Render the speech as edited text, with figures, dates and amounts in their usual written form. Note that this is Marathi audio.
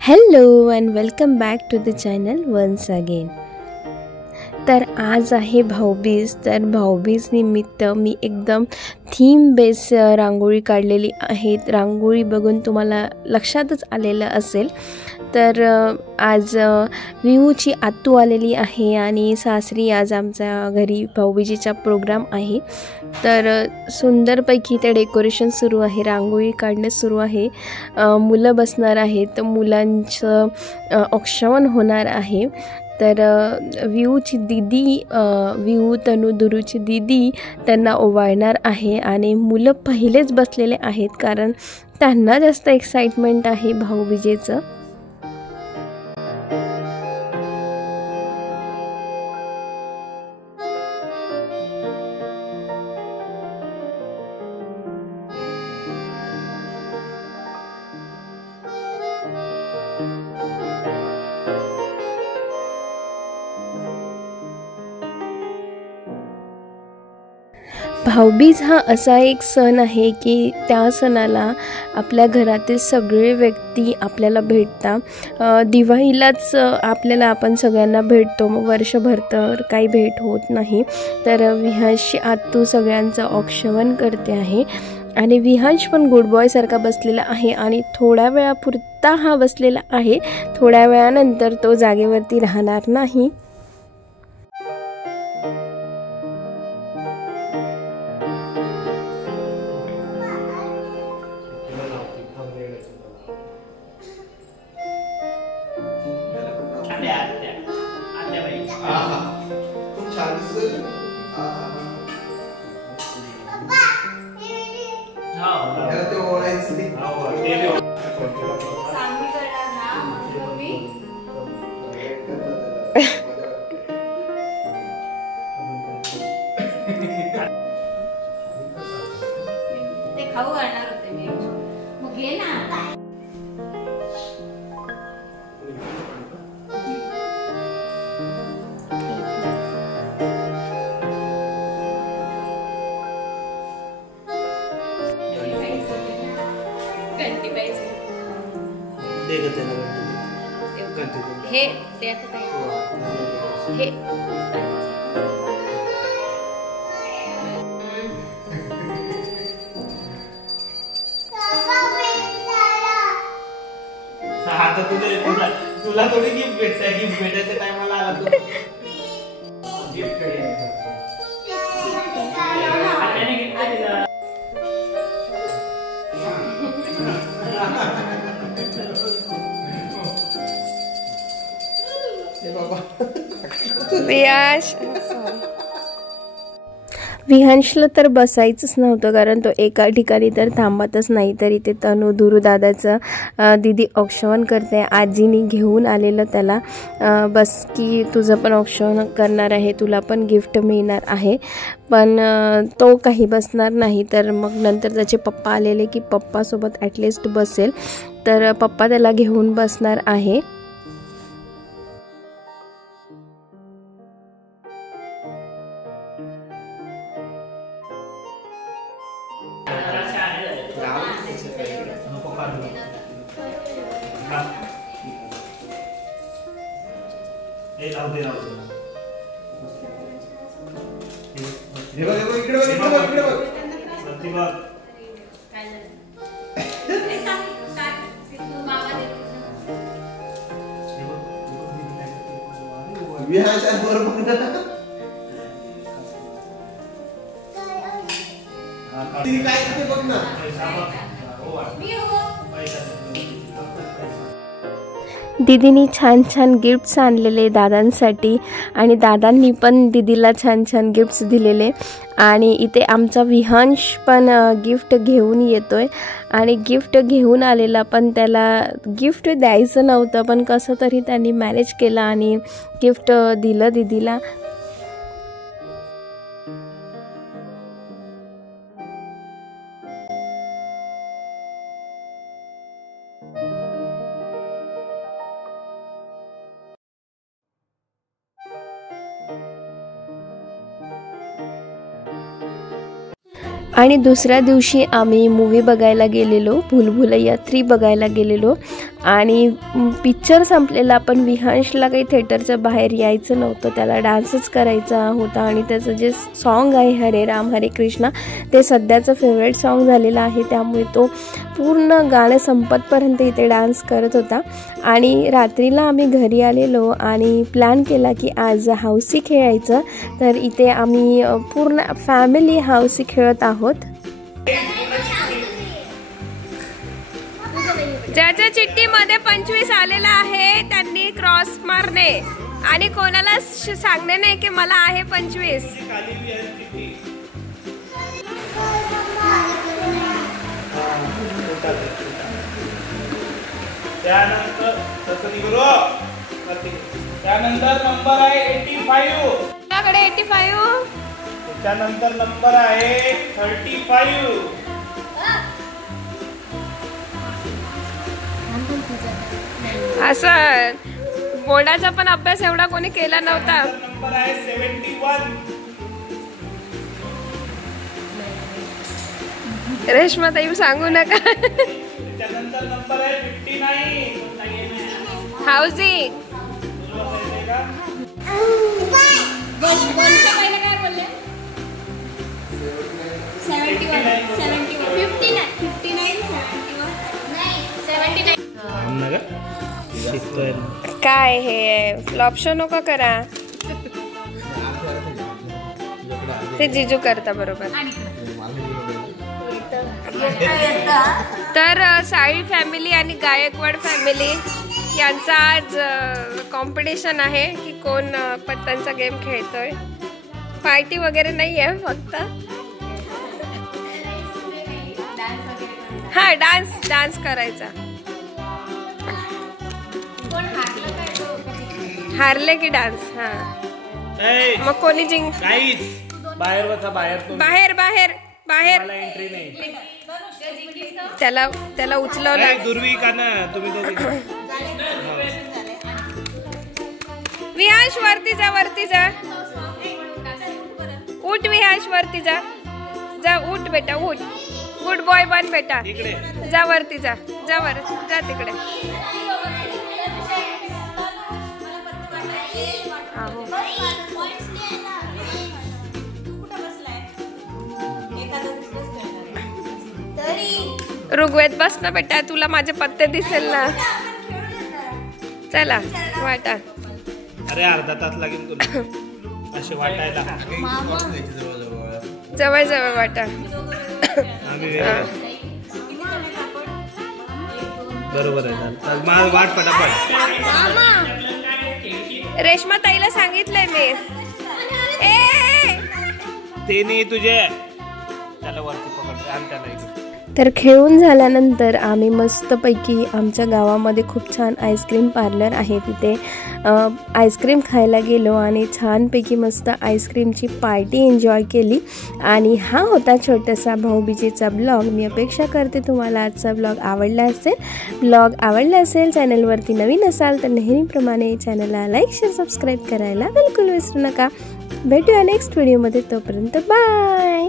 Hello and welcome back to the channel once again. तर आज आहे भाऊबीज। तर भाऊबीज निमित्त मी एकदम थीम बेस रांगोळी काढलेली आहे। रांगोळी बघून तुम्हाला लक्षातच आलेलं असेल। तर आज विहूची आत्तू आलेली आहे आणि सासरी आज आमच्या घरी भाऊबीजेचा प्रोग्राम आहे। तर सुंदरपैकी ते डेकोरेशन सुरू आहे, रांगोळी काढणं सुरू आहे। मुलं बसणार आहेत, मुलांचं औक्षण होणार आहे। तर विहूची दीदी विहू तनू दुरूची दीदी त्यांना ओवाळणार आहे आणि मुलं पहिलेच बसलेले आहेत कारण त्यांना जास्त एक्साइटमेंट आहे भाऊबीजेचं। भाऊबीज हा असा एक सण आहे की त्या सणाला आपल्या घरातील सगळे व्यक्ती आपल्याला भेटतात। दिवाळीलाच आपण सगळ्यांना भेटतो, मग वर्षभर तर काही भेट होत नाही। तर विहांशची आत्तू सगळ्यांचं औक्षण करते आहे आणि विहांश पण गुड बॉय सारखा बसलेला आहे आणि थोड्या वेळापुरता हा बसलेला आहे, थोड्या वेळानंतर तो जागेवरती राहणार नाही। खाऊ घालणार होते मी, मग घे ना। हे आता तुला थोडी गिफ्ट भेटते, गिफ्ट भेटायच्या टायमाला आला तो गिफ्ट विहांशला तर बसायचंच नव्हतं कारण तो एका ठिकाणी तर थांबतच नाही। तर इथे तनू दुरू दादाचं दीदी औक्षण करते, आजीनी घेऊन आलेलं त्याला, बस की तुझं पण औक्षण करणार आहे, तुला पण गिफ्ट मिळणार आहे। पण तो काही बसणार नाही। तर मग नंतर त्याचे पप्पा आलेले की पप्पासोबत ॲटलिस्ट बसेल, तर पप्पा त्याला घेऊन बसणार आहे। दीदीनी छान छान गिफ्ट्स आणलेले दादांसाठी आणि दादांनी पण दीदीला छान छान गिफ्ट्स दिलेले। आणि इथे आमचा विहांश पण गिफ्ट घेऊन येतोय आणि गिफ्ट घेऊन आलेला, पण त्याला गिफ्ट द्यायचं नव्हतं, पण कसं तरी त्यांनी मॅनेज केलं आणि गिफ्ट दिलं दीदीला। आणि दुसऱ्या दिवशी आम्ही मूवी बघायला गेलेलो, भूलभुलैया 3 बघायला गेलेलो आणि पिक्चर संपलेला, पण विहांशला काही थिएटरच्या बाहेर यायचं नव्हतं, त्याला डान्सच करायचा होता आणि त्याचं जे सॉन्ग आहे हरे राम हरे कृष्णा ते सध्याचं फेवरेट सॉन्ग झालेलं आहे, त्यामुळे तो पूर्ण गाणं संपतपर्यंत इथे डान्स करत होता. आणि रात्रीला आम्ही घरी आलेलो आणि प्लॅन केला की आज हाऊसी खेळायचं, तर इथे आम्ही पूर्ण फॅमिली हाऊसी खेळत आहोत. ज्याच्या चिठ्ठीमध्ये 25 आलेला आहे त्यांनी क्रॉस मारणे आणि कोणाला सांगणे नाही की मला आहे 25. त्यानंतर नंबर आहे 85. तुझ्याकडे 85. त्यानंतर नंबर आहे 35. असं बोर्डाचा पण अभ्यास एवढा कोणी केला नव्हता. नंबर आहे 71. रेश्मा ताई सांगू नका. त्यानंतर नंबर आहे 59. हाऊसी. काय हे फ्लॉप शो नको करा, ते जिजू करता बरोबर. तर साळी फॅमिली आणि गायकवाड फॅमिली यांचा आज कॉम्पिटिशन आहे की कोण पत्त्यांचा गेम खेळतोय. पार्टी वगैरे नाही आहे, फक्त हा डान्स करायचा. हारले की डान्स. हा मग कोणी जिंक. बाहेर बसा, बाहेर बाहेर बाहेर बाहेर. एंट्री नाही. त्याला उचलवलं. दुर्वी का ना तुम्ही विहांश वरती जा, वरती जा. उठ विहांश, वरती जा. जा उठ बेटा, उठ. गुड बॉय बन बेटा. जा वरती जा, जा वर जा तिकडे. ऋग्वेद बस ना बेटा, तुला माझे पत्ते दिसेल ना. चला वाटा. अरे अर्धा तास लागेल तुला असे वाटायला. जवळ जवळ वाटा. बरोबर आहे, वाट पटापट. रेश्मा ताईला सांगितलंय मी. ते नाही तुझे, त्याला वरती पकड आणि त्याला. तर खेळून झाल्यानंतर आम्ही मस्तपैकी आमच्या गावामध्ये खूप छान आईस्क्रीम पार्लर आहे, तिथे आईस्क्रीम खायला गेलो आणि छानपैकी मस्त आईस्क्रीमची पार्टी एन्जॉय केली. आणि हा होता छोटासा भाऊबीजेचा ब्लॉग. मी अपेक्षा करते तुम्हाला आजचा ब्लॉग आवडला असेल. ब्लॉग आवडला असेल, चॅनलवरती नवीन असाल तर नेहमीप्रमाणे चॅनलला लाईक शेअर सबस्क्राईब करायला बिलकुल विसरू नका. भेटूया नेक्स्ट व्हिडिओमध्ये, तोपर्यंत बाय.